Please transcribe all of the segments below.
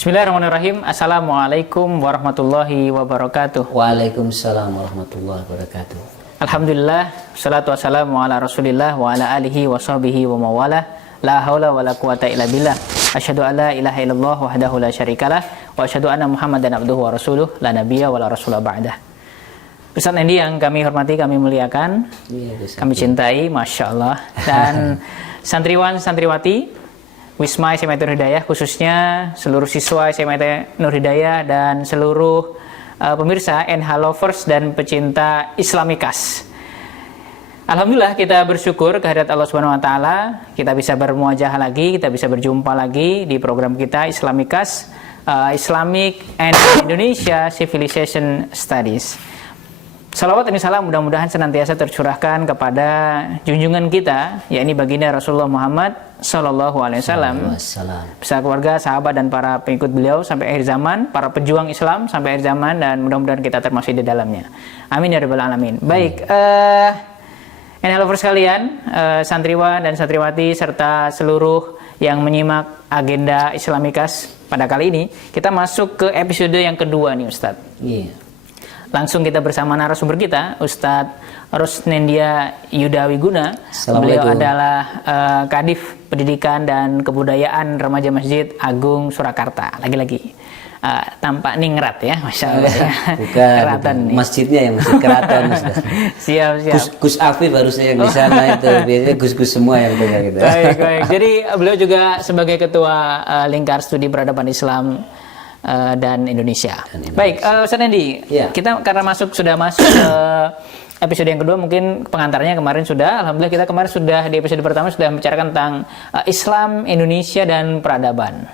Bismillahirrahmanirrahim. Assalamualaikum warahmatullahi wabarakatuh. Waalaikumsalam warahmatullahi wabarakatuh. Alhamdulillah, salatu wassalamu ala rasulillah wa ala alihi wa sahbihi wa mawalah. La hawla wa la quwata illa billah. Asyhadu an la ilaha illallah wahdahu la syarikalah wa asyhadu anna Muhammadan abduhu wa rasuluh la nabiyya wa la rasula ba'dah. Ustaz Nendi yang kami hormati, kami muliakan, kami cintai, Masya Allah. Dan santriwan, santriwati Wisma SMA Nur Hidayah, khususnya seluruh siswa SMA Nur Hidayah dan seluruh pemirsa NH Lovers dan pecinta Islamikas. Alhamdulillah kita bersyukur kehadirat Allah Subhanahu wa taala, kita bisa bermuajah lagi, kita bisa berjumpa lagi di program kita Islamikas, Islamic and Indonesia Civilization Studies. Salawat dan salam mudah-mudahan senantiasa tercurahkan kepada junjungan kita, yakni baginda Rasulullah Muhammad Sallallahu Alaihi Wasallam, beserta keluarga, sahabat dan para pengikut beliau sampai akhir zaman, para pejuang Islam sampai akhir zaman, dan mudah-mudahan kita termasuk di dalamnya. Amin ya rabbal alamin. Baik, lovers sekalian, santriwan dan santriwati serta seluruh yang menyimak agenda Islamikas pada kali ini, kita masuk ke episode yang kedua nih Ustadz. Iya. Langsung kita bersama narasumber kita, Ustadz Rosnendia Yuda Wiguna. Beliau adalah Kadif Pendidikan dan Kebudayaan Remaja Masjid Agung Surakarta. Lagi-lagi tampak ningrat ya, Masya Allah ya. Bukan masjidnya yang masjid keraton. Siap. Gus Afif harusnya yang di sana itu. Biasanya gus-gus semua yang punya gitu. Baik. Jadi beliau juga sebagai Ketua Lingkar Studi Peradaban Islam dan Indonesia. Baik, Ustaz Nendi, kita karena sudah masuk ke episode yang kedua, mungkin pengantarnya kemarin sudah, alhamdulillah kita kemarin sudah di episode pertama sudah membicarakan tentang Islam, Indonesia dan peradaban.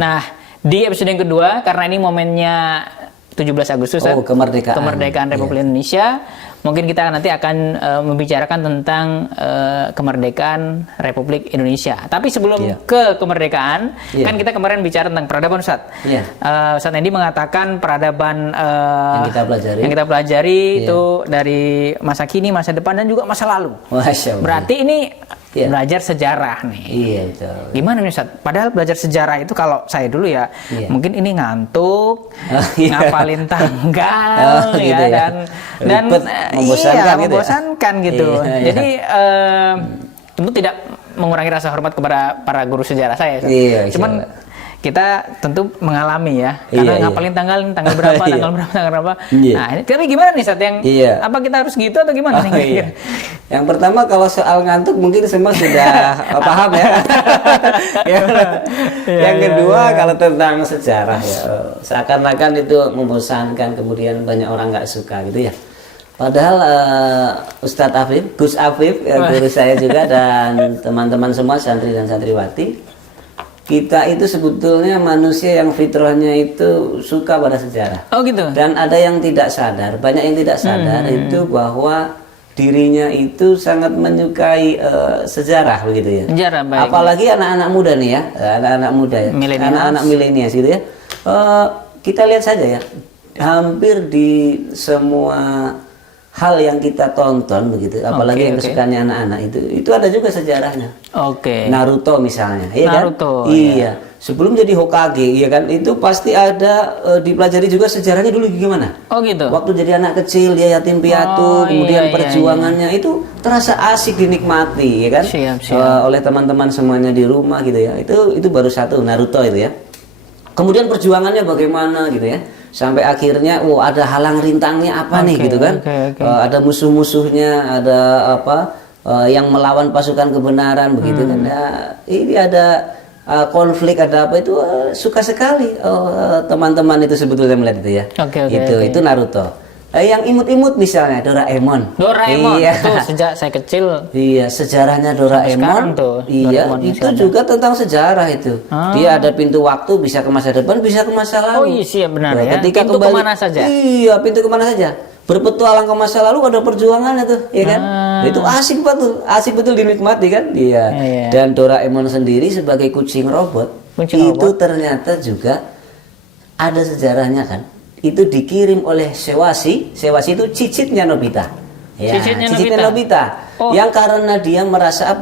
Nah, di episode yang kedua, karena ini momennya 17 Agustus, kemerdekaan Republik Indonesia, mungkin kita nanti akan membicarakan tentang kemerdekaan Republik Indonesia. Tapi sebelum ke kemerdekaan, kan kita kemarin bicara tentang peradaban, Ustaz. Ustaz Nendi mengatakan peradaban yang kita pelajari itu dari masa kini, masa depan, dan juga masa lalu. Berarti ini belajar sejarah nih. Iya, betul. Gimana nih Ustaz? Padahal belajar sejarah itu kalau saya dulu mungkin ini ngantuk, ngapalin tanggal dan membosankan gitu. Jadi tentu tidak mengurangi rasa hormat kepada para guru sejarah saya. Cuman kita tentu mengalami karena ngapalin tanggal berapa, tanggal berapa. Nah, tapi gimana nih Ustaz, yang apa kita harus gitu atau gimana nih? Yang pertama, kalau soal ngantuk mungkin semua sudah paham ya. Yang kedua, kalau tentang sejarah seakan-akan itu membosankan, kemudian banyak orang nggak suka gitu ya. Padahal Ustadz Afif, Gus Afif, guru saya juga, dan teman-teman semua santri dan santriwati, kita itu sebetulnya manusia yang fitrahnya itu suka pada sejarah. Oh gitu. Dan ada yang tidak sadar, banyak yang tidak sadar itu bahwa dirinya itu sangat menyukai sejarah begitu ya. Sejarah, baik. Apalagi anak-anak muda nih ya, anak-anak muda ya, anak-anak milenial gitu ya. Kita lihat saja ya, hampir di semua hal yang kita tonton begitu, apalagi yang kesukaannya anak-anak itu ada juga sejarahnya. Naruto misalnya, Naruto, kan? Iya. Sebelum jadi Hokage, iya kan, itu pasti ada dipelajari juga sejarahnya dulu gimana. Oh gitu. Waktu jadi anak kecil dia yatim piatu, kemudian perjuangannya itu terasa asik dinikmati, ya kan? Oleh teman-teman semuanya di rumah gitu ya. Itu baru satu, Naruto itu ya. Kemudian perjuangannya bagaimana gitu ya. Sampai akhirnya ada halang rintangnya apa nih gitu kan. Ada musuh-musuhnya, ada yang melawan pasukan kebenaran begitu kan. Ini ada konflik, ada apa itu suka sekali teman-teman itu sebetulnya melihat itu ya. Itu Naruto. Yang imut-imut misalnya Doraemon. Iya. Itu sejak saya kecil. Iya, sejarahnya Doraemon. Iya, Doraemon itu juga tentang sejarah itu. Dia ada pintu waktu, bisa ke masa depan, bisa ke masa lalu. Oh iya, benar ya. Ketika pintu kembali, kemana saja. Iya, pintu kemana saja. Berpetualang ke masa lalu, ada perjuangannya tuh, ya kan? Itu asik betul dinikmati kan? Iya. Dan Doraemon sendiri sebagai kucing robot, ternyata juga ada sejarahnya kan? Itu dikirim oleh Sewasi itu cicitnya Nobita. Cicitnya Nobita. Yang karena dia merasa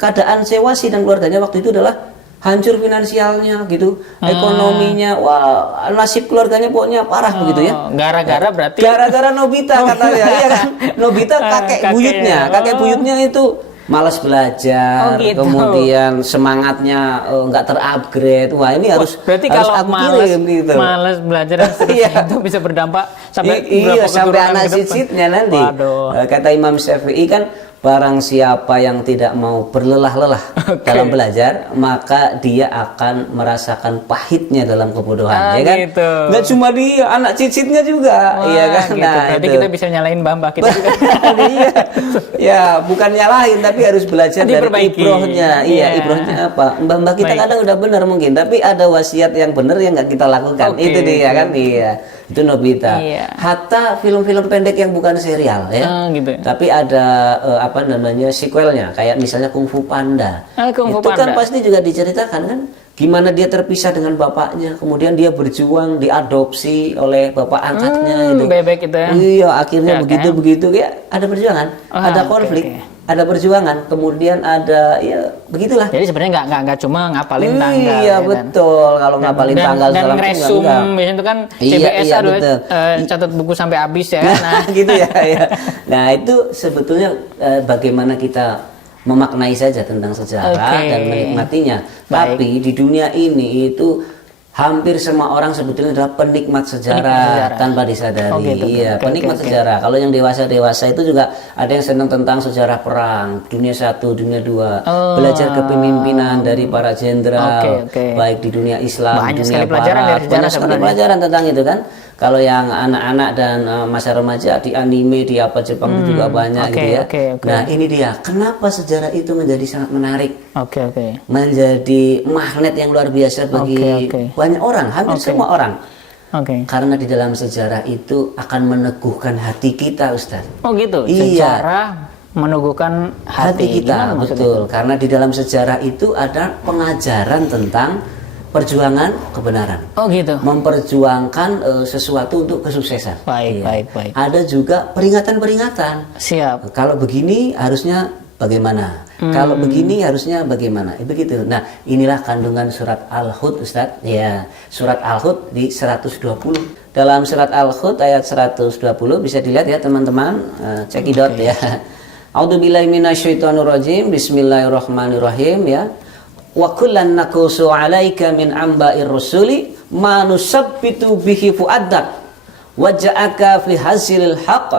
keadaan Sewasi dan keluarganya waktu itu adalah hancur finansialnya gitu, ekonominya, wah nasib keluarganya pokoknya parah begitu ya. Gara-gara berarti Gara-gara Nobita katanya, iya kan? Nobita kakek buyutnya itu malas belajar, gitu. kemudian semangatnya nggak terupgrade. Wah ini harus berarti harus kalau aku malas kirim, gitu. malas belajar dan seterusnya itu bisa berdampak sampai Iya, beberapa sampai keturunan anak ke depan. cicitnya nanti. Waduh. Kata Imam Syafi'i kan, barang siapa yang tidak mau berlelah-lelah dalam belajar, maka dia akan merasakan pahitnya dalam kebodohan, ya kan? Gitu. Nggak cuma dia, anak cicitnya juga, Wah, iya kan? gitu. Nah, Berarti itu. kita bisa nyalain mbah kita juga. Iya, ya bukan nyalahin tapi harus belajar dari Diperbaiki. ibrohnya. Iya, Iya. ibrohnya apa? Mbah kita Baik. kadang udah benar mungkin, tapi ada wasiat yang benar yang nggak kita lakukan. Oke, Itu dia kan, iya. Itu Nobita. Iya. Hatta film-film pendek yang bukan serial ya. Gitu. Tapi ada apa namanya sequelnya, kayak misalnya Kung Fu Panda. Kung Fu Itu kan Panda. pasti juga diceritakan kan, gimana dia terpisah dengan bapaknya, kemudian dia berjuang diadopsi oleh bapak angkatnya itu. Bebek itu ya. Iya, akhirnya Ya, begitu ya ada perjuangan, ada oke, konflik, oke. ada perjuangan, kemudian ada ya begitulah. Jadi sebenarnya nggak cuma ngapalin tanggal. Iya ya kan? betul, kalau ngapalin tanggal dan segala macam ngeresum enggak. biasanya itu kan Iya, CBS iya, adalah betul. catat buku sampai habis ya kan. Nah, Gitu ya, ya. Nah itu sebetulnya bagaimana kita memaknai saja tentang sejarah Oke. dan menikmatinya. Baik. Tapi di dunia ini itu hampir semua orang sebetulnya adalah penikmat sejarah, tanpa disadari. Oh, gitu. Iya, Oke, penikmat oke, oke. sejarah. Kalau yang dewasa itu juga ada yang senang tentang sejarah perang, dunia 1, dunia 2, belajar kepemimpinan dari para jenderal, Oke, oke. baik di dunia Islam, Banyak dunia sekali pelajaran Barat. dari sejarah Banyak sekali sebenarnya. pelajaran tentang itu kan. Kalau yang anak-anak dan masa remaja di anime, di apa Jepang itu juga banyak oke, gitu ya. oke. Nah ini dia, kenapa sejarah itu menjadi sangat menarik, oke. menjadi magnet yang luar biasa bagi Oke. banyak orang, hampir semua orang. Oke. Karena di dalam sejarah itu akan meneguhkan hati kita, Ustaz. Oh gitu. Iya. Sejarah meneguhkan hati, Kita, Gimana maksudnya? betul. Karena di dalam sejarah itu ada pengajaran tentang perjuangan kebenaran. Oh gitu. Memperjuangkan sesuatu untuk kesuksesan. Baik, Iya. baik. Ada juga peringatan-peringatan. Siap. Kalau begini harusnya bagaimana? Kalau begini harusnya bagaimana? Begitu. Nah, inilah kandungan surat Al-Hud, Ustaz. Ya, surat Al-Hud di 120. Dalam surat Al-Hud ayat 120 bisa dilihat ya teman-teman, cekidot ya. A'udzubillahi minasyaitonirrajim. Bismillahirrahmanirrahim ya. Wa kullan naqusu 'alaika min amba'ir rusuli ma nusabbitu bihi fu'addak wa ja'aka fi hasilil haqq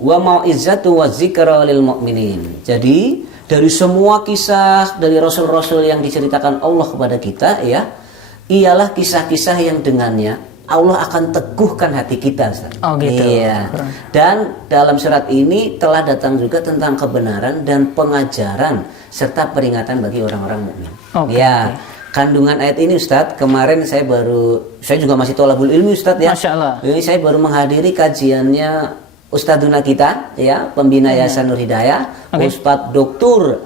wa mau'izatu wa zikra lil mu'minin. Jadi dari semua kisah dari rasul-rasul yang diceritakan Allah kepada kita ya, ialah kisah-kisah yang dengannya Allah akan teguhkan hati kita, Ustaz. Oh gitu. Iya. Dan dalam surat ini telah datang juga tentang kebenaran dan pengajaran serta peringatan bagi orang-orang mukmin. Oke, Ya. Kandungan ayat ini, Ustadz, kemarin saya juga masih tholabul ilmi, Ustadz ya. Masya Allah. Ini saya baru menghadiri kajiannya Ustadzuna kita, ya, pembina Yayasan Nur Hidayah, Oke. Ustadz Doktur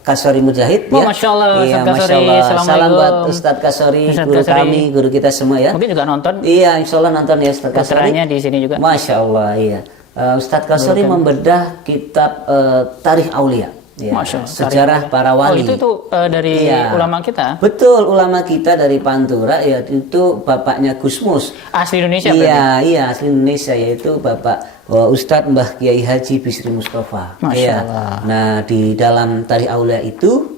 Kasori Mujahid, Oh, ya. Masya Allah, Iya, Ustadz Masya Kasori. Allah. Salam Assalamualaikum. buat Ustadz Kasori, Ustadz guru Kasori. kami, guru kita semua ya. Mungkin juga nonton. Iya, insya Allah nonton ya Ustadz Kasori. Putranya di sini juga. Masya Allah, iya. Ustadz Kasori membedah kitab Tarikh Aulia. Ya, Masya Allah. sejarah para wali. Oh itu dari Iya. ulama kita. Betul, ulama kita dari Pantura ya, itu bapaknya Gusmus. Asli Indonesia berarti. Iya, iya asli Indonesia, yaitu Bapak Ustadz Mbah Kiai Haji Bisri Mustafa. Masya Iya. Allah. Nah, di dalam Tarikh Aulia itu,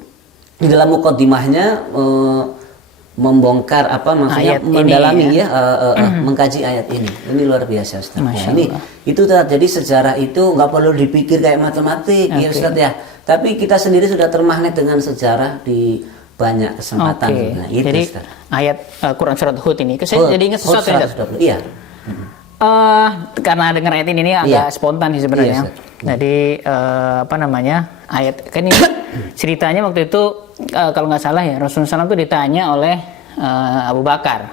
di dalam mukaddimahnya membongkar apa maksudnya Ayat ini, mendalami ya. mengkaji ayat ini. Ini luar biasa, Ustaz. Masya Nah, ini Allah. itu jadi sejarah itu nggak perlu dipikir kayak matematik ya Oke. Ustaz ya. Tapi kita sendiri sudah termagnet dengan sejarah di banyak kesempatan. Oke. Nah, itu, Jadi Ustaz. ayat Quran surat Hud ini, saya jadi ingat sesuatu ya. Ustaz. 120. Iya. Karena dengar ayat ini agak Iya. spontan sih sebenarnya. Iya, Ustaz. Jadi apa namanya, ayat kan ini ceritanya waktu itu kalau nggak salah ya, Rasulullah SAW itu ditanya oleh Abu Bakar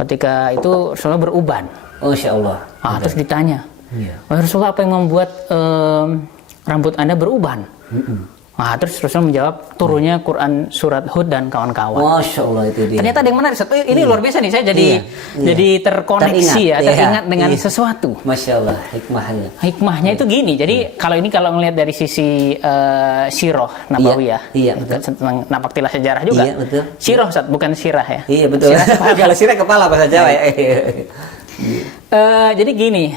ketika itu Rasulullah beruban. Oh, Insya Allah. Terus ditanya, Iya. "Wahai Rasulullah, apa yang membuat rambut Anda beruban?" Nah, terus Rasulullah menjawab turunnya Quran surat Hud dan kawan-kawan. Masya Allah itu dia. Ternyata ada yang menarik. Ini luar biasa nih, saya jadi terkoneksi teringat dengan sesuatu. Masya Allah, hikmahnya. Hikmahnya itu gini. Jadi kalau ngelihat dari sisi sirah nabawiyah, tentang napaktilah sejarah juga. Iya, betul. Sirah, Ustaz, bukan sirah ya. Iya, betul. Kalau sirah kepala bahasa Jawa ya. Jadi gini,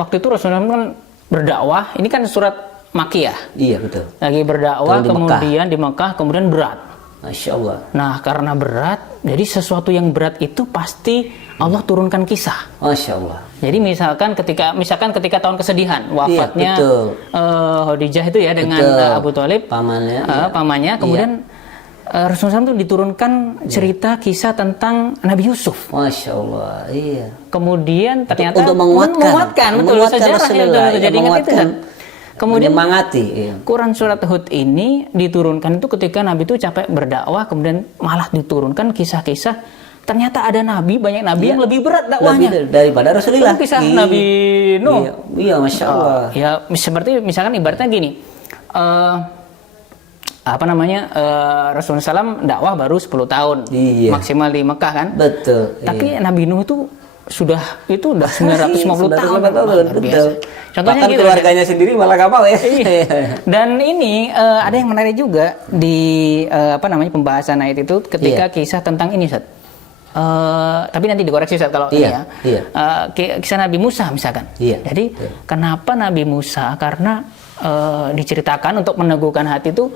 waktu itu Rasulullah kan berdakwah. Ini kan surat Makkiyah. Iya, betul. Lagi berdakwah, kemudian di Mekah, kemudian berat. Masya Allah. Nah, karena berat, jadi sesuatu yang berat itu pasti Allah turunkan kisah. Masya Allah. Jadi misalkan ketika tahun kesedihan wafatnya Khadijah itu ya dengan Abu Thalib, pamannya, kemudian Rasulullah SAW itu diturunkan cerita kisah tentang Nabi Yusuf. Masya Allah. Iya. Kemudian ternyata untuk menguatkan sejarah yang jadi ingat itu kan. Kemudian menyemangati. Quran surat Hud ini diturunkan itu ketika Nabi itu capek berdakwah, kemudian malah diturunkan kisah-kisah. Ternyata ada banyak nabi yang lebih berat dakwahnya daripada Rasulullah. Kisah Nabi Nuh. Iya, Masya Allah. Ya seperti misalkan ibaratnya gini. Rasulullah SAW dakwah baru 10 tahun maksimal di Mekah kan. Betul. Tapi Nabi Nuh itu sudah 950 tahun. Betul. Contohnya bahkan keluarganya sendiri malah gak mau ya. Dan ini ada yang menarik juga di pembahasan ayat itu ketika kisah tentang ini, Ustaz. Tapi nanti dikoreksi Ustaz kalau ini ya. Kisah Nabi Musa misalkan. Jadi kenapa Nabi Musa? Karena diceritakan untuk meneguhkan hati itu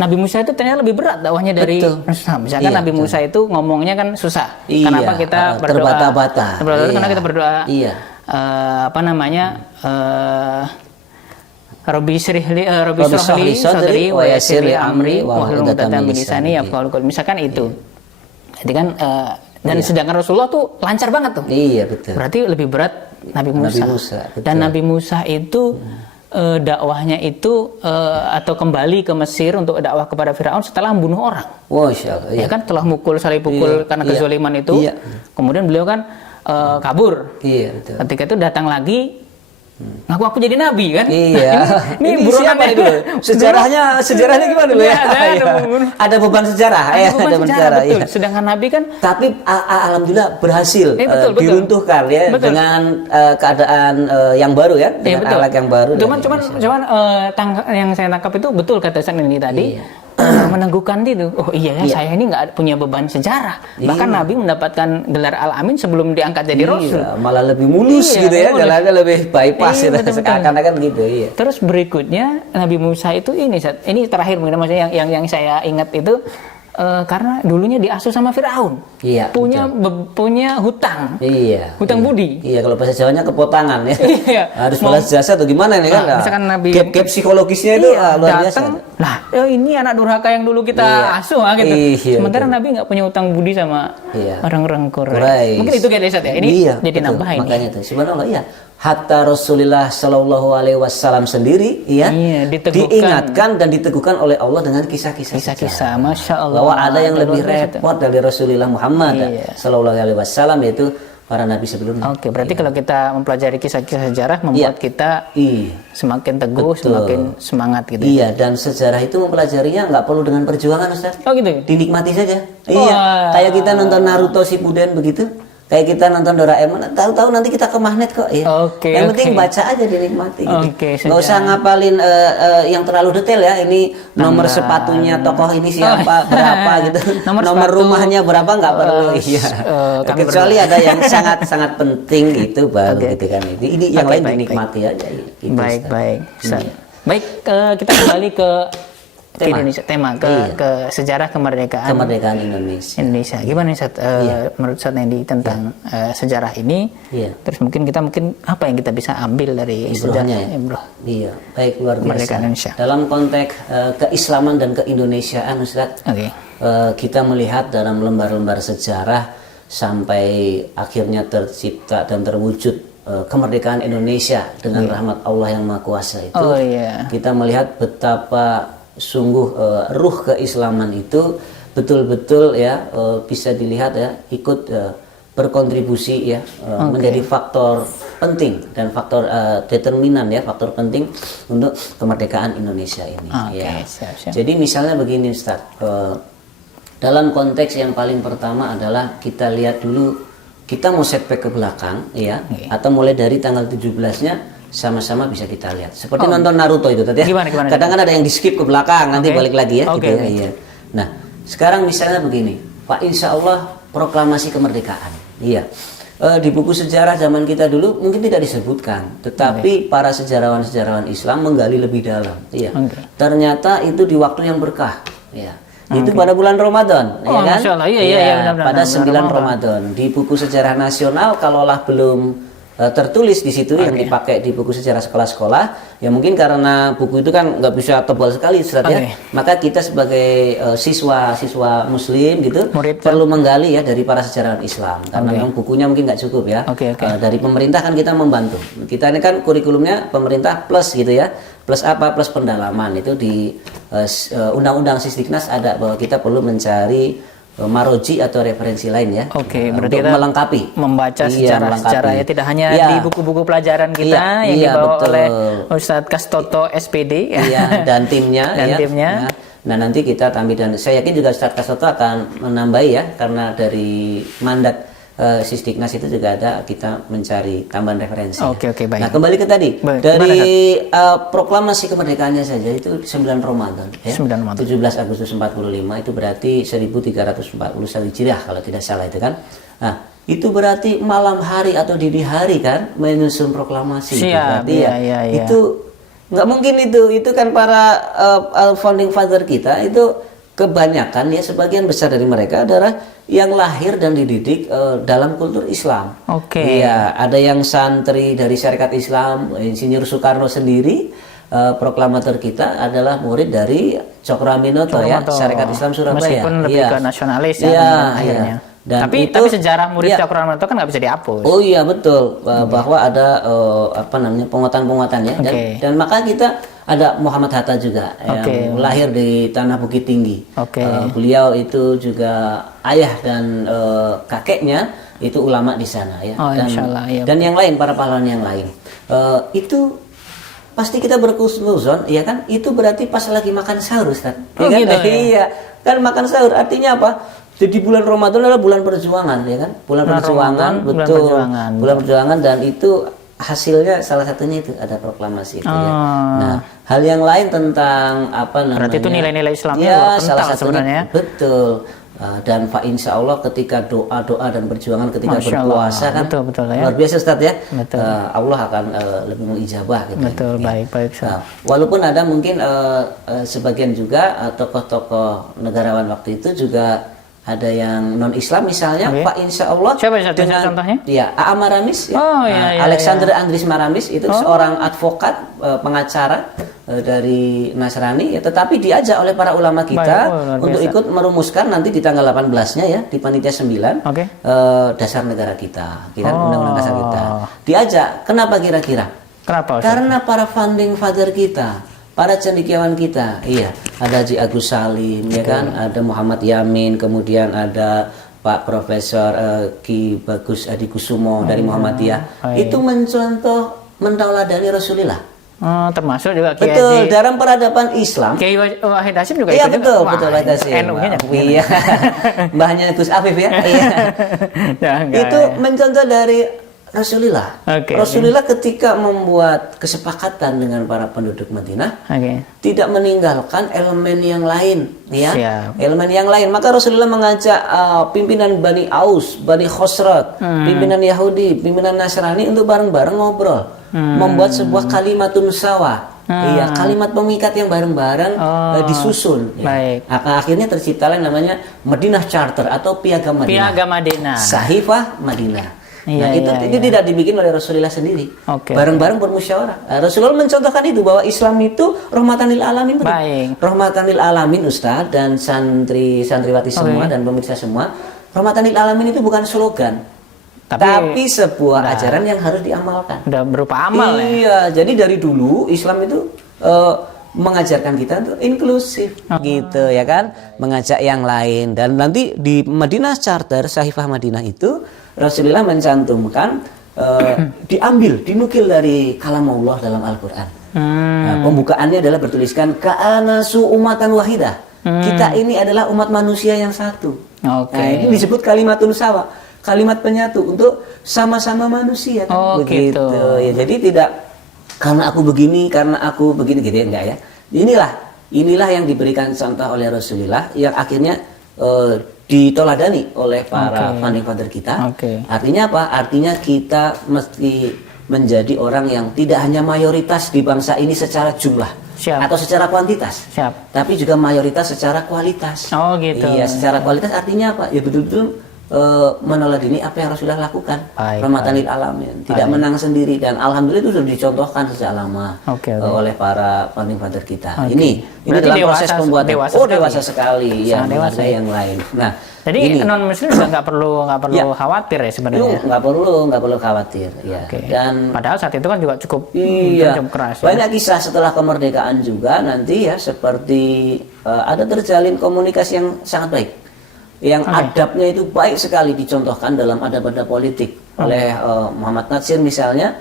Nabi Musa itu ternyata lebih berat dakwahnya dari Rasulullah. Misalkan Nabi Musa itu ngomongnya kan susah. Kenapa kita berdoa? Terbata-bata. Karena kita berdoa. Rabbi syrihli sadri wa yassirli amri wa hlul 'uqdatam min lisani yafqahu qawli. Misalkan itu. Jadi kan dan sedangkan Rasulullah tuh lancar banget tuh. Iya, betul. Berarti lebih berat Nabi Musa. Dan Nabi Musa itu dakwahnya itu atau kembali ke Mesir untuk dakwah kepada Firaun setelah membunuh orang. Ya kan telah saling pukul karena kezaliman itu. Kemudian beliau kan kabur. Betul. Ketika itu datang lagi ngaku aku jadi nabi kan. Ini siapa itu? Sejarahnya gimana dulu ya? Ada beban sejarah. Ada beban sejarah. Betul. Sedangkan nabi kan tapi alhamdulillah berhasil diruntuhkan ya dengan keadaan yang baru ya, dengan alat yang baru. Cuman yang saya tangkap itu betul kata Ustaz ini tadi. Meneguhkan itu. Oh iya ya, saya ini nggak punya beban sejarah. Bahkan Nabi mendapatkan gelar Al-Amin sebelum diangkat jadi Rasul. Malah lebih mulus gitu ya, jalannya lebih bypass seakan-akan gitu. Terus berikutnya Nabi Musa itu ini terakhir mungkin maksudnya yang saya ingat itu karena dulunya diasuh sama Firaun. Punya hutang. Hutang budi. Kalau bahasa Jawanya kepotangan ya. Harus balas jasa atau gimana nih kan? Misalkan Nabi gap psikologisnya itu luar biasa. Nah, ini anak durhaka yang dulu kita asuh gitu. Sementara Nabi nggak punya hutang budi sama orang-orang Quraisy. Mungkin itu kayak Ustaz ya. Ini jadi nambahin. Makanya itu subhanallah hatta Rasulullah Shallallahu Alaihi Wasallam sendiri diingatkan dan diteguhkan oleh Allah dengan kisah-kisah. Masya Allah. Bahwa ada yang lebih repot dari Rasulullah Muhammad Shallallahu Alaihi Wasallam, yaitu para nabi sebelumnya. Oke, berarti kalau kita mempelajari kisah-kisah sejarah membuat kita semakin teguh, semakin semangat gitu. Dan sejarah itu mempelajarinya nggak perlu dengan perjuangan, Ustaz. Oh gitu. Dinikmati saja. Kayak kita nonton Naruto Shippuden begitu. Kayak kita nonton Doraemon, tahu-tahu nanti kita ke magnet kok ya. Yang penting baca aja, dinikmati. Nggak usah ngapalin yang terlalu detail ya. Ini nomor sepatunya tokoh ini siapa, berapa gitu. Nomor rumahnya berapa nggak perlu. Kecuali ada yang sangat penting itu baru gitu kan. Ini yang lain dinikmati aja. Gitu, baik. Baik, kita kembali ke tema ke sejarah kemerdekaan Indonesia. Gimana Ustaz menurut Ustaz Nendi tentang sejarah ini? Terus mungkin apa yang kita bisa ambil dari sejarahnya? Baik, luar biasa. Indonesia. Dalam konteks keislaman dan keindonesiaan, Ustaz, kita melihat dalam lembar-lembar sejarah sampai akhirnya tercipta dan terwujud kemerdekaan Indonesia dengan rahmat Allah yang Maha Kuasa itu. Kita melihat betapa sungguh ruh keislaman itu betul-betul bisa dilihat ikut berkontribusi menjadi faktor penting dan faktor determinan ya, faktor penting untuk kemerdekaan Indonesia ini. Ya. Siap. Jadi misalnya begini Ustaz, dalam konteks yang paling pertama adalah kita lihat dulu, kita mau setback ke belakang ya, atau mulai dari tanggal 17-nya sama-sama bisa kita lihat. Seperti nonton Naruto itu tadi ya. Gimana? Kadang ada yang di skip ke belakang, nanti balik lagi ya. Oke. Gitu ya. Iya. Nah, sekarang misalnya begini, Pak, insya Allah proklamasi kemerdekaan. Iya. Di buku sejarah zaman kita dulu mungkin tidak disebutkan, tetapi para sejarawan-sejarawan Islam menggali lebih dalam. Iya. Ternyata itu di waktu yang berkah. Ya. Itu pada bulan Ramadan, ya kan? Masya Allah. Iya, benar-benar. Pada 9 Ramadan. Di buku sejarah nasional, kalaulah belum tertulis di situ yang dipakai di buku sejarah sekolah-sekolah, ya mungkin karena buku itu kan nggak bisa tebal sekali Ustaz ya, maka kita sebagai siswa Muslim gitu perlu menggali ya dari para sejarawan Islam, karena memang bukunya mungkin nggak cukup ya. Dari pemerintah kan kita membantu, kita ini kan kurikulumnya pemerintah plus gitu ya, plus apa, plus pendalaman itu di Undang-Undang Sisdiknas ada bahwa kita perlu mencari maroji atau referensi lain ya. Berarti untuk melengkapi, membaca sejarah ya, tidak hanya di buku-buku pelajaran kita yang dibawa oleh Ustadz Kastoto SPD dan timnya. Nah nanti kita tampil, dan saya yakin juga Ustadz Kastoto akan menambahi ya, karena dari mandat Sisdiknas itu juga ada kita mencari tambahan referensi. Baik. Nah kembali ke tadi, dari proklamasi kemerdekaannya saja itu 9 Ramadan ya. 17 Agustus 45 itu berarti 1341 Hijriah kalau tidak salah itu kan. Nah itu berarti malam hari atau dini hari kan menyusun proklamasi. Siap, itu berarti ya. Itu nggak mungkin itu kan para founding father kita itu kebanyakan ya, sebagian besar dari mereka adalah yang lahir dan dididik dalam kultur Islam. Iya, ada yang santri dari Syarikat Islam, Insinyur Soekarno sendiri, proklamator kita adalah murid dari Cokro Aminoto ya, Syarikat Islam Surabaya. Meskipun lebih ke nasionalis akhirnya. Tapi sejarah murid Cokro Aminoto kan nggak bisa dihapus. Oh iya betul, bahwa ada penguatan-penguatan ya, dan maka kita ada Muhammad Hatta juga yang lahir di tanah Bukit Tinggi. Beliau itu juga ayah dan kakeknya itu ulama di sana ya. Dan yang lain, para pahlawan yang lain. Itu pasti kita berkusnuzon ya kan, itu berarti pas lagi makan sahur Ustaz. Iya, kan makan sahur artinya apa? Jadi bulan Ramadan adalah bulan perjuangan ya kan? Bulan perjuangan, betul. Bulan perjuangan, dan itu hasilnya salah satunya itu ada proklamasi itu ya. Nah, hal yang lain tentang apa namanya? Berarti itu nilai-nilai Islamnya ya, salah satunya sebenarnya. Betul. Dan Pak insya Allah ketika doa-doa dan perjuangan ketika berpuasa kan betul, ya. Luar biasa Ustaz ya. Allah akan lebih mengijabah gitu. Betul, baik Nah, walaupun ada mungkin sebagian juga tokoh-tokoh negarawan waktu itu juga ada yang non Islam misalnya Pak insya Allah. Siapa dengan contohnya? Ya, A.A. Maramis ya. Alexander Andries Maramis itu seorang advokat, pengacara dari Nasrani ya, tetapi diajak oleh para ulama kita untuk ikut merumuskan nanti di tanggal 18-nya ya di panitia 9 dasar negara kita, undang-undang dasar kita. Diajak, kenapa kira-kira? Kenapa? Karena para founding father kita, para cendekiawan kita, iya, ada Haji Agus Salim, ya kan, ada Muhammad Yamin, kemudian ada Pak Profesor Ki Bagus Adikusumo dari Muhammadiyah, itu mencontoh, mentauladani Rasulullah. Termasuk juga Kiai betul, dalam peradaban Islam. Kiai Wahid Hasyim juga iya, ikut betul, juga. Betul, Wahid Hasyim. Iya. Mbahnya Gus Afif ya. Iya. Itu mencontoh dari Rasulullah. Rasulullah ketika membuat kesepakatan dengan para penduduk Madinah, tidak meninggalkan elemen yang lain, ya. Elemen yang lain. Maka Rasulullah mengajak pimpinan Bani Aus, Bani Khosraj, pimpinan Yahudi, pimpinan Nasrani untuk bareng-bareng ngobrol, membuat sebuah kalimatun sawah. Iya, kalimat pemikat yang bareng-bareng disusun. Ya. Akhirnya terciptalah namanya Madinah Charter atau Piagam Madinah. Piagam Madinah. Sahifah Madinah. Nah, itu tidak dibikin oleh Rasulullah sendiri. Bareng-bareng bermusyawarah. Rasulullah mencontohkan itu bahwa Islam itu rahmatan lil alamin. Rahmatan lil alamin Ustaz dan santriwati semua dan pemirsa semua. Rahmatan lil alamin itu bukan slogan. Tapi sebuah ajaran yang harus diamalkan. Udah berupa amal ya. Iya, jadi dari dulu Islam itu mengajarkan kita untuk inklusif gitu ya kan, mengajak yang lain. Dan nanti di Madinah Charter, Sahifah Madinah itu Rasulullah mencantumkan diambil, dinukil dari kalamullah dalam Al-Quran. Nah, pembukaannya adalah bertuliskan ka'anasu umatan wahidah. Kita ini adalah umat manusia yang satu. Nah, ini disebut kalimatul sawa, kalimat penyatu untuk sama-sama manusia kan. Begitu. Ya, jadi tidak karena aku begini gitu ya, enggak ya. Inilah yang diberikan contoh oleh Rasulullah yang akhirnya ditoladani oleh para founding father kita. Artinya apa? Artinya kita mesti menjadi orang yang tidak hanya mayoritas di bangsa ini secara jumlah atau secara kuantitas, tapi juga mayoritas secara kualitas. Iya, secara kualitas artinya apa? Ya betul-betul meneladani apa yang Rasulullah lakukan, rahmatan lil alamin, tidak menang sendiri, dan alhamdulillah itu sudah dicontohkan sejak lama oleh para founding father kita. Ini dalam proses pembuatan dewasa sekali ya, menghargai yang lain. Nah, jadi non muslim juga nggak perlu khawatir ya sebenarnya. Nggak perlu khawatir ya. Dan padahal saat itu kan juga cukup keras. Banyak kisah setelah kemerdekaan juga nanti ya, seperti ada terjalin komunikasi yang sangat baik, yang adabnya itu baik sekali, dicontohkan dalam adab-adab politik oleh Muhammad Natsir misalnya,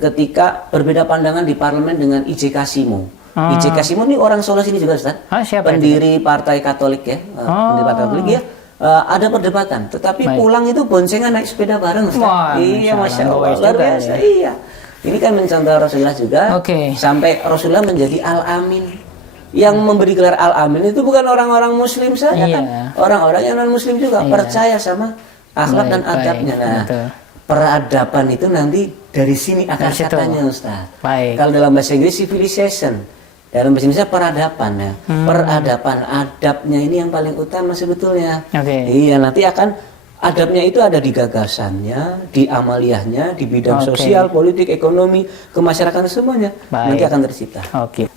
ketika berbeda pandangan di parlemen dengan I.J. Kasimo. I.J. Kasimo ini orang Solo sini juga, Ustaz. Pendiri Partai Katolik ya, pendiri Partai Katolik ya. Ada perdebatan, tetapi pulang itu boncengan naik sepeda bareng, Ustaz. Iya, Masya Allah, luar biasa. Iya. Ini kan mencontoh Rasulullah juga, sampai Rasulullah menjadi Al-Amin. Yang memberi gelar Al-Amin itu bukan orang-orang muslim saja kan, orang-orang yang non-muslim juga percaya sama akhlak dan adabnya. Nah, peradaban itu nanti dari sini akar katanya, Ustaz. Kalau dalam bahasa Inggris civilization, dalam bahasa Indonesia peradaban ya. Peradaban, adabnya ini yang paling utama sebetulnya. Iya, nanti akan adabnya itu ada di gagasannya, di amaliyahnya, di bidang sosial, politik, ekonomi, kemasyarakatan semuanya. Nanti akan tercipta.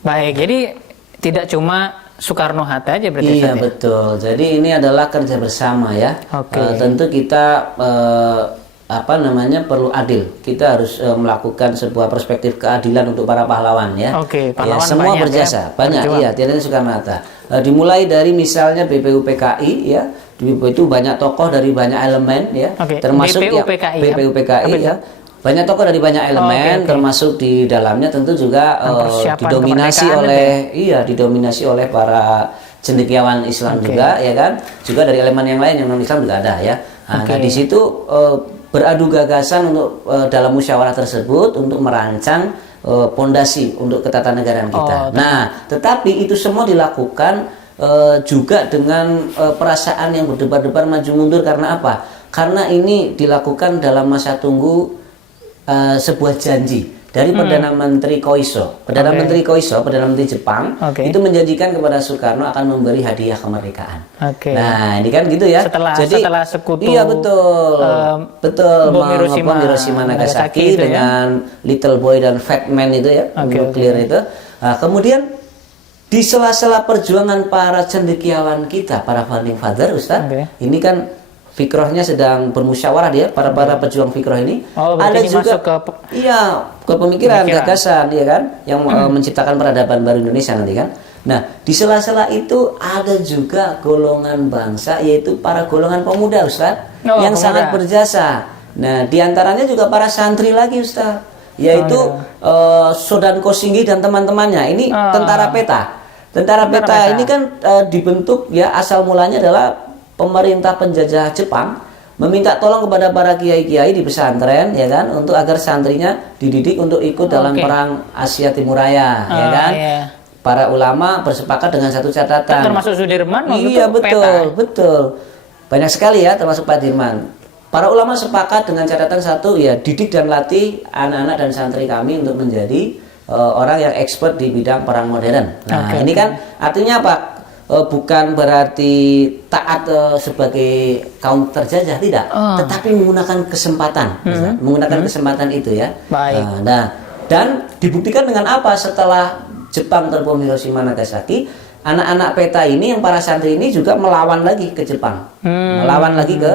Baik, jadi tidak cuma Soekarno-Hatta aja berarti. Iya, betul. Jadi ini adalah kerja bersama ya. Tentu kita perlu adil. Kita harus melakukan sebuah perspektif keadilan untuk para pahlawan ya. Ya, semua berjasa, banyak ya, tidak hanya Soekarno-Hatta. Dimulai dari misalnya BPUPKI ya. Itu banyak tokoh dari banyak elemen ya, termasuk BPUPKI ya. Banyak tokoh dari banyak elemen, termasuk di dalamnya tentu juga didominasi oleh para cendekiawan Islam juga, ya kan? Juga dari elemen yang lain yang non Islam juga ada ya. Nah, di situ beradu gagasan untuk dalam musyawarah tersebut untuk merancang pondasi untuk ketatanegaraan kita. Nah, tetapi itu semua dilakukan juga dengan perasaan yang berdebar-debar maju mundur. Karena apa? Karena ini dilakukan dalam masa tunggu sebuah janji dari Perdana Menteri Koiso. Perdana Menteri Jepang itu menjanjikan kepada Soekarno akan memberi hadiah kemerdekaan. Nah, ini kan gitu ya. Setelah sekutu. Iya, betul. Bom Hiroshima Nagasaki dengan Little Boy dan Fat Man itu ya, nuklir itu. Nah, kemudian di sela-sela perjuangan para cendekiawan kita, para founding father, Ustaz, ini kan fikrohnya sedang bermusyawarah dia, para pejuang fikroh ini. Ada juga ke pemikiran, gagasan, ya kan, yang menciptakan peradaban baru Indonesia nanti kan. Nah, di sela-sela itu ada juga golongan bangsa, yaitu para golongan pemuda, Ustaz, yang sangat berjasa. Nah, diantaranya juga para santri lagi, Ustaz, yaitu Sodan Kosinggi dan teman-temannya. Ini tentara peta. Tentara peta ini kan dibentuk ya, asal mulanya adalah pemerintah penjajah Jepang meminta tolong kepada para kiai-kiai di pesantren ya kan, untuk agar santrinya dididik untuk ikut dalam perang Asia Timur Raya ya kan. Para ulama bersepakat dengan satu catatan. Termasuk Sudirman. Iya, betul. Banyak sekali ya, termasuk Pak Dirman. Para ulama sepakat dengan catatan satu ya, didik dan latih anak-anak dan santri kami untuk menjadi orang yang expert di bidang perang modern. Nah, ini kan artinya apa? Bukan berarti taat sebagai kaum terjajah, tidak, tetapi menggunakan kesempatan, kesempatan itu ya. Nah, dan dibuktikan dengan apa? Setelah Jepang terbom Hiroshima Nagasaki, anak-anak peta ini yang para santri ini juga melawan lagi ke Jepang, melawan lagi ke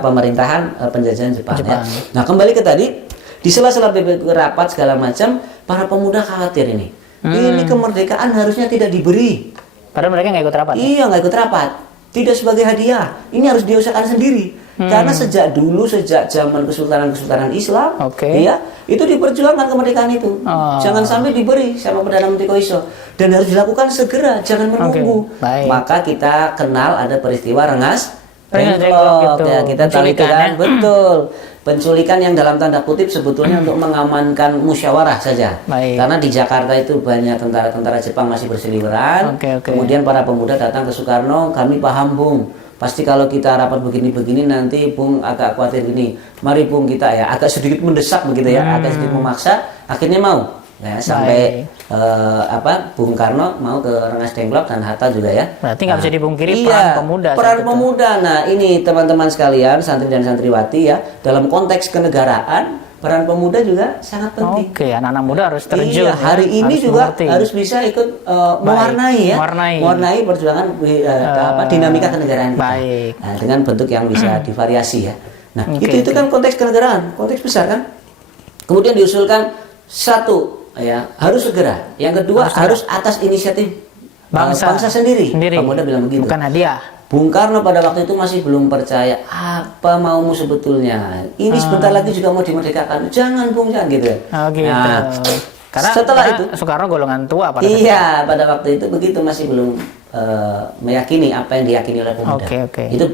pemerintahan penjajahan Jepang. Ya. Nah, kembali ke tadi, di sela-sela rapat segala macam, para pemuda khawatir ini. Ini kemerdekaan harusnya tidak diberi. Padahal mereka nggak ikut rapat. Iya, nggak ikut rapat. tidak sebagai hadiah. Ini harus diusahakan sendiri. Karena sejak dulu, sejak zaman kesultanan Islam, ya, itu diperjuangkan kemerdekaan itu. Jangan sampai diberi sama Perdana Menteri Koiso, dan harus dilakukan segera, jangan menunggu. Maka kita kenal ada peristiwa Rengas Dengklok. Ya, kita tahu itu kan, betul. Penculikan yang dalam tanda kutip sebetulnya untuk mengamankan musyawarah saja. Karena di Jakarta itu banyak tentara-tentara Jepang masih berseliweran. Kemudian para pemuda datang ke Soekarno, kami paham Bung, pasti kalau kita rapat begini-begini nanti Bung agak khawatir gini. Mari Bung kita ya agak sedikit mendesak begitu ya, agak sedikit memaksa, akhirnya mau. Ya, sampai Bung Karno mau ke Rengas Dengklok dan Hatta juga ya. Berarti nggak bisa dipungkiri peran pemuda. Peran pemuda. Nah ini teman-teman sekalian, santri dan santriwati ya, dalam konteks kenegaraan peran pemuda juga sangat penting. Anak-anak muda harus terjun. Iya, hari ini harus juga mengerti. Harus bisa ikut mewarnai perjuangan dinamika kenegaraan kita. Nah, dengan bentuk yang bisa divariasi ya. Nah itu kan konteks kenegaraan, konteks besar kan. Kemudian diusulkan satu. Ya, harus segera. Yang kedua harus atas inisiatif bangsa sendiri. Pemuda bilang begitu. Bukan hadiah. Bung Karno pada waktu itu masih belum percaya. Apa maumu sebetulnya? Ini sebentar lagi juga mau dimerdekakan. Jangan Bung, jangan gitu. Nah, karena setelah itu Soekarno golongan tua pada pada waktu itu begitu, masih belum meyakini apa yang diyakini oleh pemuda. Itu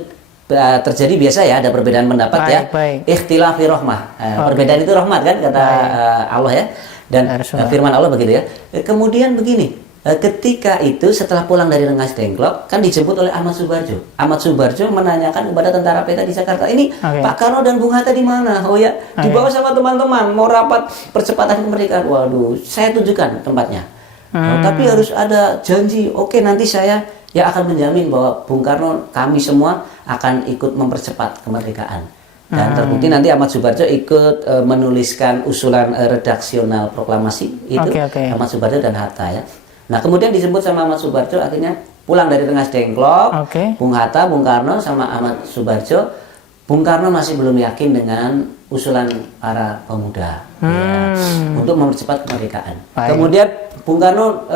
terjadi biasa ya, ada perbedaan pendapat ya. Ikhtilafi rahmah. Perbedaan itu rahmat kan kata Allah ya. Dan firman Allah begitu ya. Kemudian begini, ketika itu setelah pulang dari Rengas Dengklok kan dijemput oleh Ahmad Subarjo. Ahmad Subarjo menanyakan kepada tentara PETA di Jakarta, ini Pak Karno dan Bung Hatta di mana? Oh ya, dibawa sama teman-teman mau rapat percepatan kemerdekaan. Waduh, saya tunjukkan tempatnya. Tapi harus ada janji. Oke, nanti saya yang akan menjamin bahwa Bung Karno, kami semua akan ikut mempercepat kemerdekaan. Dan terbukti nanti Ahmad Subarjo ikut menuliskan usulan redaksional proklamasi itu. Ahmad Subarjo dan Hatta ya. Nah kemudian disebut sama Ahmad Subarjo, akhirnya pulang dari Rengas Dengklok. Bung Hatta, Bung Karno sama Ahmad Subarjo. Bung Karno masih belum yakin dengan usulan para pemuda untuk mempercepat kemerdekaan. Kemudian Bung Karno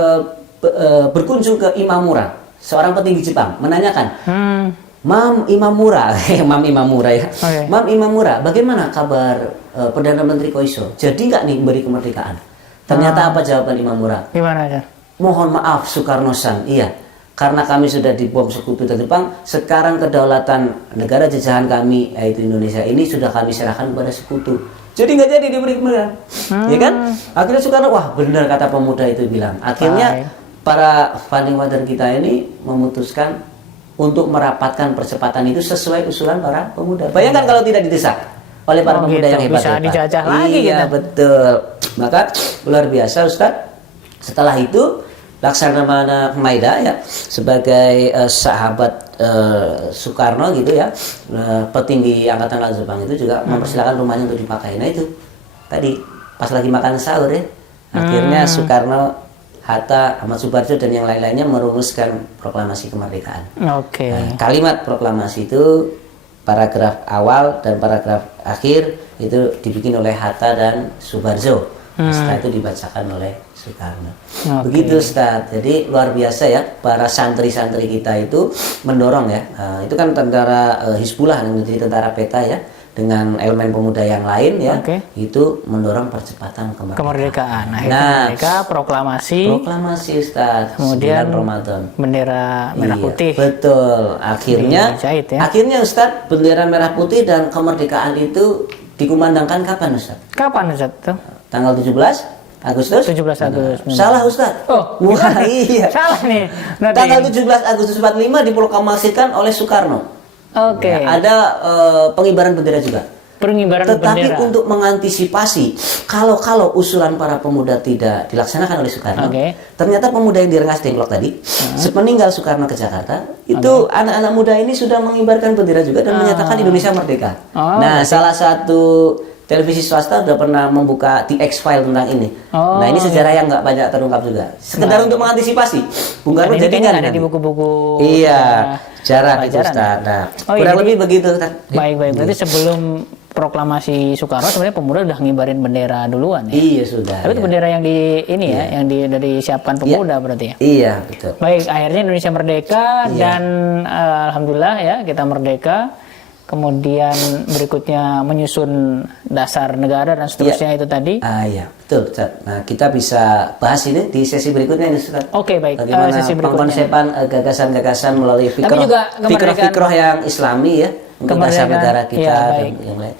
berkunjung ke Imamura, seorang petinggi Jepang, menanyakan, Mam Imamura, Mam Imamura ya. Mam Imamura, bagaimana kabar Perdana Menteri Koiso? Jadi nggak nih beri kemerdekaan? Ternyata apa jawaban Imamura? Gimana ya? Mohon maaf Soekarno-san, iya. Karena kami sudah dibom sekutu dari Jepang, sekarang kedaulatan negara jajahan kami, yaitu Indonesia ini sudah kami serahkan kepada sekutu. Jadi nggak jadi diberi kemerdekaan, ya kan? Akhirnya Soekarno, wah benar kata pemuda itu bilang. Akhirnya para founding father kita ini memutuskan untuk merapatkan percepatan itu sesuai usulan para pemuda. Bayangkan kalau tidak didesak oleh para pemuda yang hebat. Bisa dijajah lagi. Iya betul. Maka luar biasa Ustadz. Setelah itu Laksamana Maida ya sebagai sahabat Soekarno gitu ya, petinggi Angkatan Laut Jepang itu juga mempersilahkan rumahnya untuk dipakai. Nah itu tadi pas lagi makan sahur ya, akhirnya Soekarno, Hatta, Ahmad Subarjo dan yang lain-lainnya merumuskan proklamasi kemerdekaan. Nah, kalimat proklamasi itu paragraf awal dan paragraf akhir itu dibikin oleh Hatta dan Subarjo. Setelah itu dibacakan oleh Soekarno. Begitu Ustaz. Jadi luar biasa ya para santri-santri kita itu mendorong ya. Itu kan tentara Hizbullah yang menjadi tentara PETA ya. Dengan elemen pemuda yang lain ya, itu mendorong percepatan kemerdekaan. Nah, proklamasi Ustaz. Kemudian Ramadan. Bendera merah putih. Betul. Akhirnya Ustaz, bendera merah putih dan kemerdekaan itu dikumandangkan kapan Ustaz? Kapan Ustaz tuh? Tanggal 17 Agustus? 17 Agustus. Salah Ustaz. Oh, wah iya. Salah nih. Tanggal 17 Agustus 45 diproklamasikan oleh Soekarno. Ada pengibaran bendera juga. Tetapi untuk mengantisipasi kalau usulan para pemuda tidak dilaksanakan oleh Soekarno, ternyata pemuda yang di Rengas Dengklok tadi, sepeninggal Soekarno ke Jakarta, itu anak-anak muda ini sudah mengibarkan bendera juga dan menyatakan Indonesia merdeka. Nah, salah satu televisi swasta sudah pernah membuka The X-File tentang ini. Nah, ini sejarah yang nggak banyak terungkap juga. Sekedar untuk mengantisipasi. Bung Karno jadi nggak ada di buku-buku. Iya. Jarak itu Ustaz. Nah, kurang lebih begitu. Baik. Berarti sebelum proklamasi Soekarno sebenarnya pemuda udah ngibarin bendera duluan ya. Iya sudah. Tapi itu ya. bendera yang di ini ya, yang dari siapkan pemuda berarti ya. Iya betul. Baik, akhirnya Indonesia merdeka dan alhamdulillah ya kita merdeka. Kemudian berikutnya menyusun dasar negara dan seterusnya itu tadi. Iya betul. Ustaz. Nah kita bisa bahas ini di sesi berikutnya ini Ustaz. Oke baik. Bagaimana Sesi berikutnya. pengkonsepan gagasan-gagasan melalui Tapi juga fikroh yang Islami ya untuk dasar negara kita dan yang lain.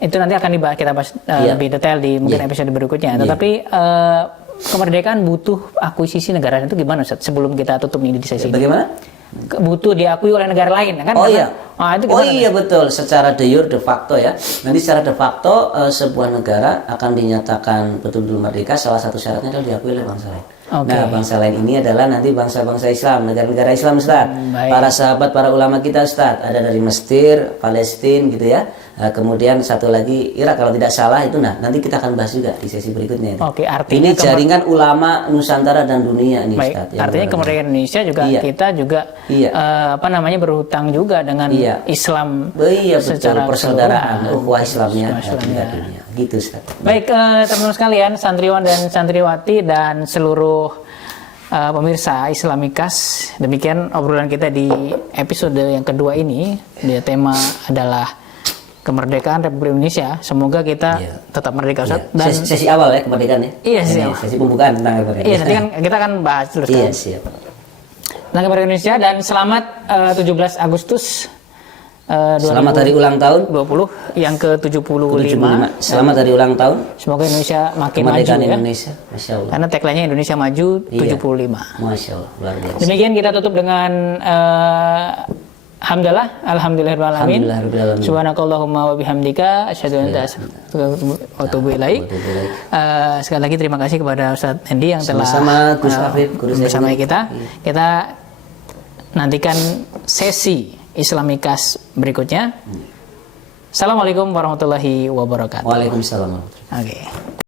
Itu nanti akan dibahas kita bahas lebih detail di mungkin episode berikutnya. Tetapi kemerdekaan butuh akuisisi negara itu gimana Ustaz? Sebelum kita tutup ini di sesi ini. Bagaimana? Butuh diakui oleh negara lain kan? Oh iya. Itu oh iya betul. Secara de jure de facto ya. Nanti secara de facto sebuah negara akan dinyatakan betul-betul merdeka. Salah satu syaratnya adalah diakui oleh bangsa lain. Nah bangsa lain ini adalah nanti bangsa-bangsa Islam, negara-negara Islam Ustaz. Para sahabat, para ulama kita Ustaz. Ada dari Mesir, Palestina gitu ya. Kemudian satu lagi Irak kalau tidak salah itu. Nah nanti kita akan bahas juga di sesi berikutnya. Oke, artinya ini jaringan ulama Nusantara dan dunia nih Ustaz. Artinya kemerdekaan Indonesia juga kita juga berhutang juga dengan Islam secara persaudaraan, ukhuwah Islamnya dunia. Gitu Ustaz. Baik teman-teman sekalian, santriwan dan santriwati dan seluruh pemirsa Islamikas, demikian obrolan kita di episode yang kedua ini. Tema adalah kemerdekaan Republik Indonesia. Semoga kita tetap merdeka Ustaz. Dan sesi awal ya kemerdekaan ya. Iya, sesi pembukaan tentang kemerdekaan. Iya, nanti kan kita akan bahas terus kan. Iya, siap. Tentang kemerdekaan Indonesia dan selamat 17 Agustus selamat hari ulang tahun 20 yang ke-75. Selamat hari ulang tahun. Semoga Indonesia makin maju kemerdekaan ya. Indonesia. Masya Allah. Karena tagline-nya Indonesia maju 75. Masya Allah, luar biasa. Demikian kita tutup dengan Alhamdulillahirrahmanirrahim. Subhanakallahumma wa bihamdika asyhadu an la ilaha illa anta wa atubu ilaik. Sekali lagi terima kasih kepada Ustaz Hendy yang telah bersama kita. Kita nantikan sesi Islamikas berikutnya. Assalamualaikum warahmatullahi wabarakatuh. Waalaikumsalam. Oke.